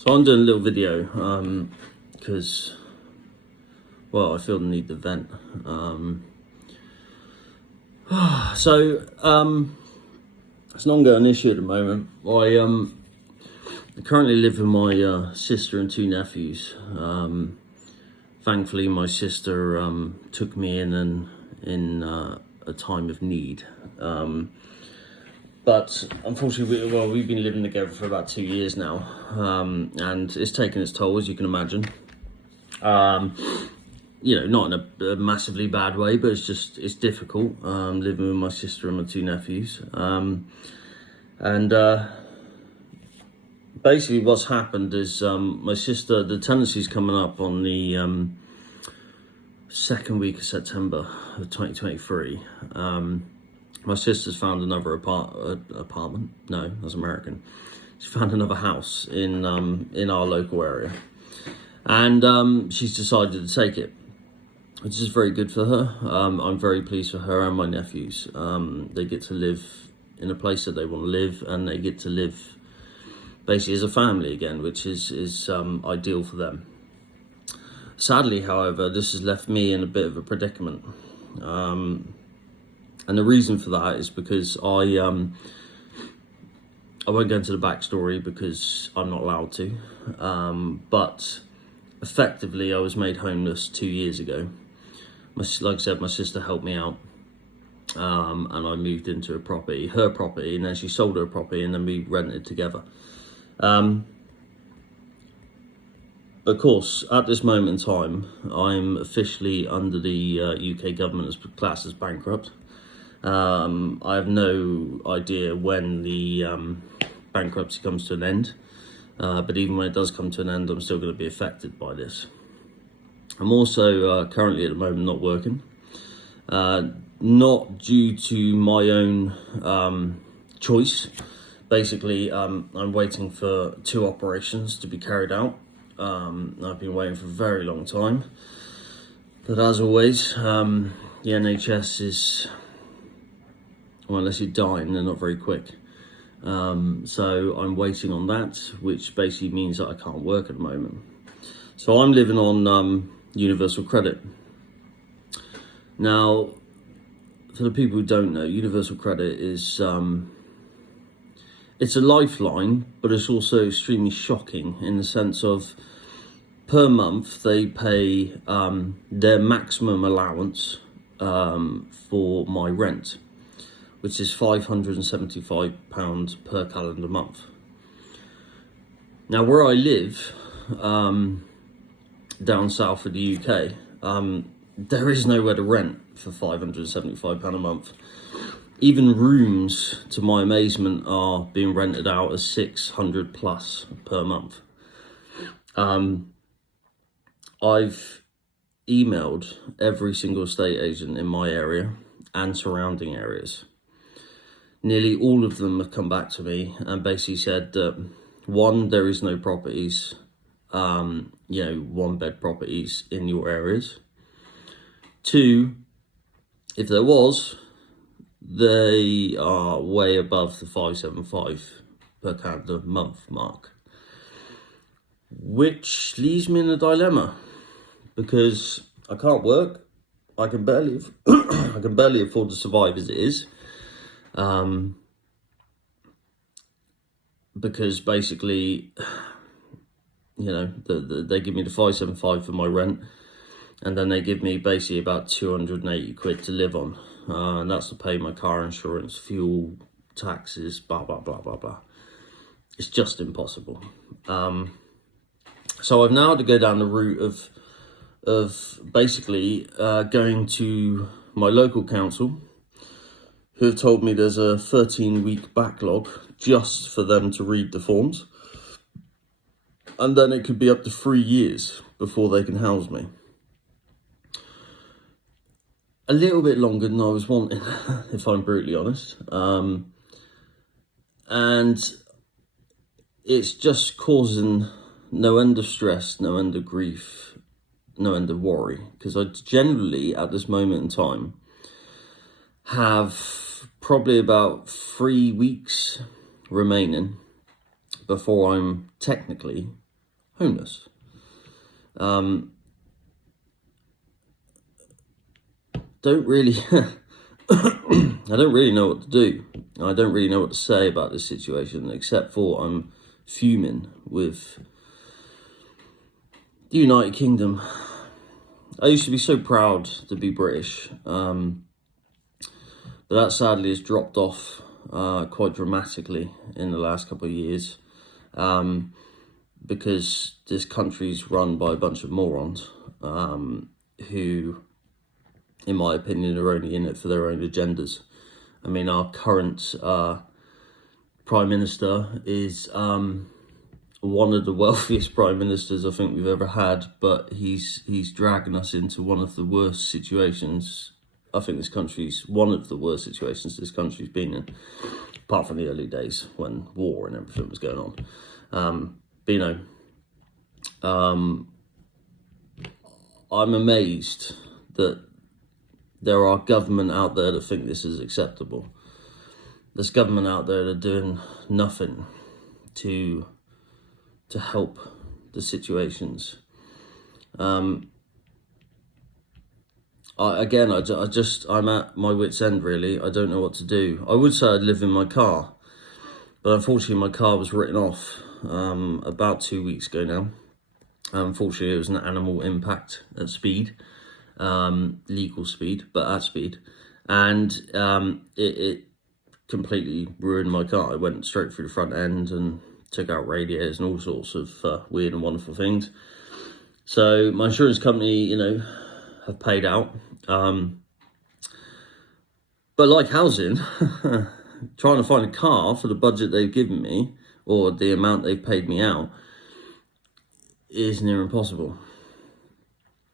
So I'm doing a little video because, well, I feel the need to vent. So it's an ongoing issue at the moment. I currently live with my sister and two nephews. Thankfully, my sister took me in a time of need. But unfortunately, we've been living together for about 2 years now, and it's taken its toll, as you can imagine. Not in a massively bad way, but it's difficult living with my sister and my two nephews. Basically, what's happened is my sister, the tenancy's coming up on the second week of September of 2023. My sister's found another apartment. No, that's American. She found another house in our local area, and she's decided to take it, which is very good for her. I'm very pleased for her and my nephews. They get to live in a place that they want to live, and they get to live basically as a family again, which is ideal for them. Sadly, however, this has left me in a bit of a predicament. And the reason for that is because I won't go into the backstory because I'm not allowed to. But effectively, I was made homeless 2 years ago. Like I said, my sister helped me out, and I moved into her property, and then she sold her property, and then we rented together. Of course, at this moment in time, I'm officially under the UK government as classed as bankrupt. I have no idea when the bankruptcy comes to an end, but even when it does come to an end, I'm still going to be affected by this. I'm also currently at the moment not working, not due to my own choice. Basically, I'm waiting for 2 operations to be carried out. I've been waiting for a very long time, but as always, the NHS is, well, unless you're dying, they're not very quick. So I'm waiting on that, which basically means that I can't work at the moment. So I'm living on Universal Credit. Now, for the people who don't know, Universal Credit is it's a lifeline, but it's also extremely shocking in the sense of per month they pay their maximum allowance for my rent, which is £575 per calendar month. Now, where I live, down south of the UK, there is nowhere to rent for £575 a month. Even rooms, to my amazement, are being rented out as 600 plus per month. I've emailed every single estate agent in my area and surrounding areas. Nearly all of them have come back to me and basically said that, 1, there is no properties, 1-bed properties in your areas. 2, if there was, they are way above the 575 per calendar month mark, which leaves me in a dilemma because I can't work. I can barely afford to survive as it is, because basically, they give me the 575 for my rent, and then they give me basically about 280 quid to live on. And that's to pay my car insurance, fuel, taxes, blah, blah, blah, blah, blah. It's just impossible. So I've now had to go down the route of basically going to my local council, who have told me there's a 13-week backlog just for them to read the forms. And then it could be up to 3 years before they can house me. A little bit longer than I was wanting, if I'm brutally honest. And it's just causing no end of stress, no end of grief, no end of worry. Because I generally, at this moment in time, have probably about 3 weeks remaining before I'm technically homeless. Don't really, I don't really know what to do. I don't really know what to say about this situation, except for I'm fuming with the United Kingdom. I used to be so proud to be British, but that sadly has dropped off quite dramatically in the last couple of years, because this country's run by a bunch of morons who, in my opinion, are only in it for their own agendas. I mean, our current Prime Minister is one of the wealthiest Prime Ministers I think we've ever had, but he's dragging us into one of the worst situations. I think this country's one of the worst situations this country's been in, apart from the early days when war and everything was going on. But I'm amazed that there are government out there that think this is acceptable. There's government out there that are doing nothing to help the situations. I'm at my wit's end, really. I don't know what to do. I would say I'd live in my car, but unfortunately my car was written off about 2 weeks ago now. Unfortunately, it was an animal impact at speed, legal speed, but at speed. And it completely ruined my car. I went straight through the front end and took out radiators and all sorts of weird and wonderful things. So my insurance company, have paid out. But like housing, trying to find a car for the budget they've given me or the amount they've paid me out is near impossible.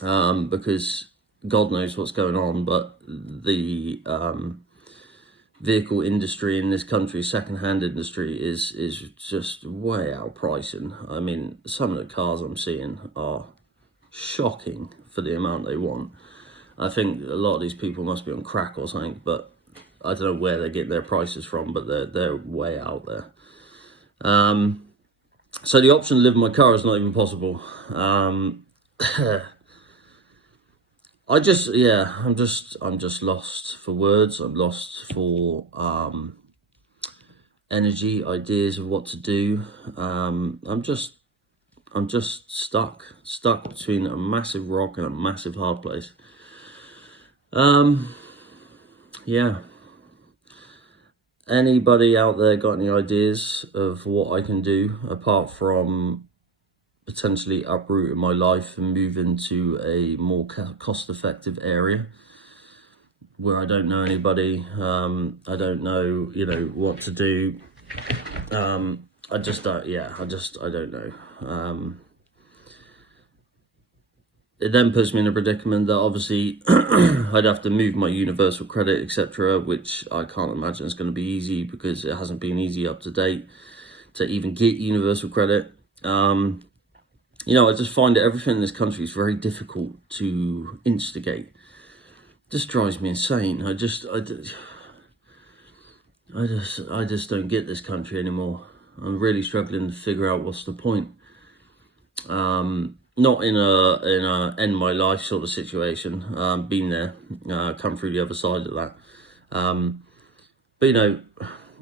Because God knows what's going on, but the vehicle industry in this country, second-hand industry, is just way outpricing. I mean, some of the cars I'm seeing are shocking for the amount they want. I think a lot of these people must be on crack or something, but I don't know where they get their prices from, but they're way out there. So the option to live in my car is not even possible. I'm just lost for words. I'm lost for energy, ideas of what to do. I'm just stuck between a massive rock and a massive hard place. Yeah. Anybody out there got any ideas of what I can do apart from potentially uprooting my life and move into a more cost-effective area where I don't know anybody? I don't know, what to do. I don't know. It then puts me in a predicament that obviously I'd have to move my universal credit, etc., which I can't imagine is going to be easy because it hasn't been easy up to date to even get universal credit. I just find that everything in this country is very difficult to instigate. It just drives me insane. I just don't get this country anymore. I'm really struggling to figure out what's the point. Not in a end my life sort of situation. Been there, come through the other side of that. But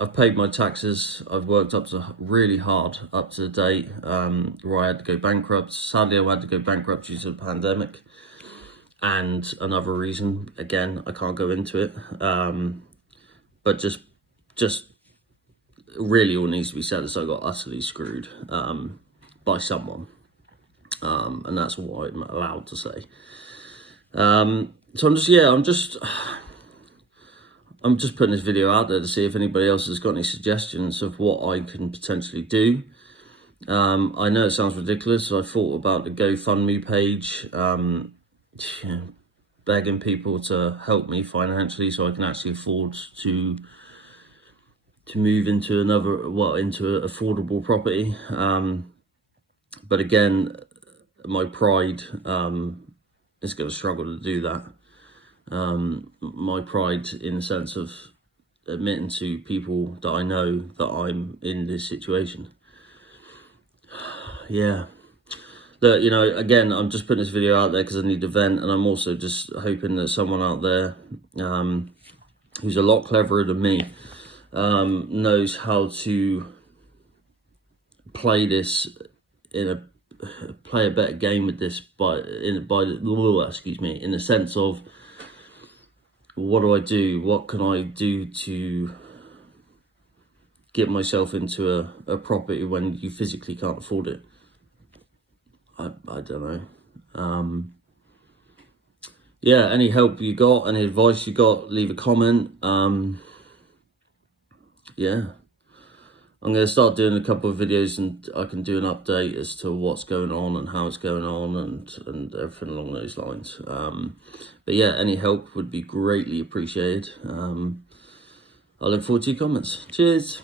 I've paid my taxes. I've worked really hard up to date, where I had to go bankrupt. Sadly, I had to go bankrupt due to the pandemic. And another reason, again, I can't go into it. But just really all needs to be said is I got utterly screwed by someone. And that's what I'm allowed to say. So I'm just putting this video out there to see if anybody else has got any suggestions of what I can potentially do. I know it sounds ridiculous. I thought about the GoFundMe page, begging people to help me financially so I can actually afford to move into into affordable property. But again, my pride is going to struggle to do that. My pride in the sense of admitting to people that I know that I'm in this situation. Yeah. Look, you know, again, I'm just putting this video out there because I need to vent, and I'm also just hoping that someone out there who's a lot cleverer than me knows how to play this play a better game with this in the sense of, what do I do? What can I do to get myself into a property when you physically can't afford it? I don't know. Yeah, any help you got, any advice you got, leave a comment. Yeah, I'm going to start doing a couple of videos, and I can do an update as to what's going on and how it's going on and everything along those lines. But yeah, any help would be greatly appreciated. I look forward to your comments. Cheers.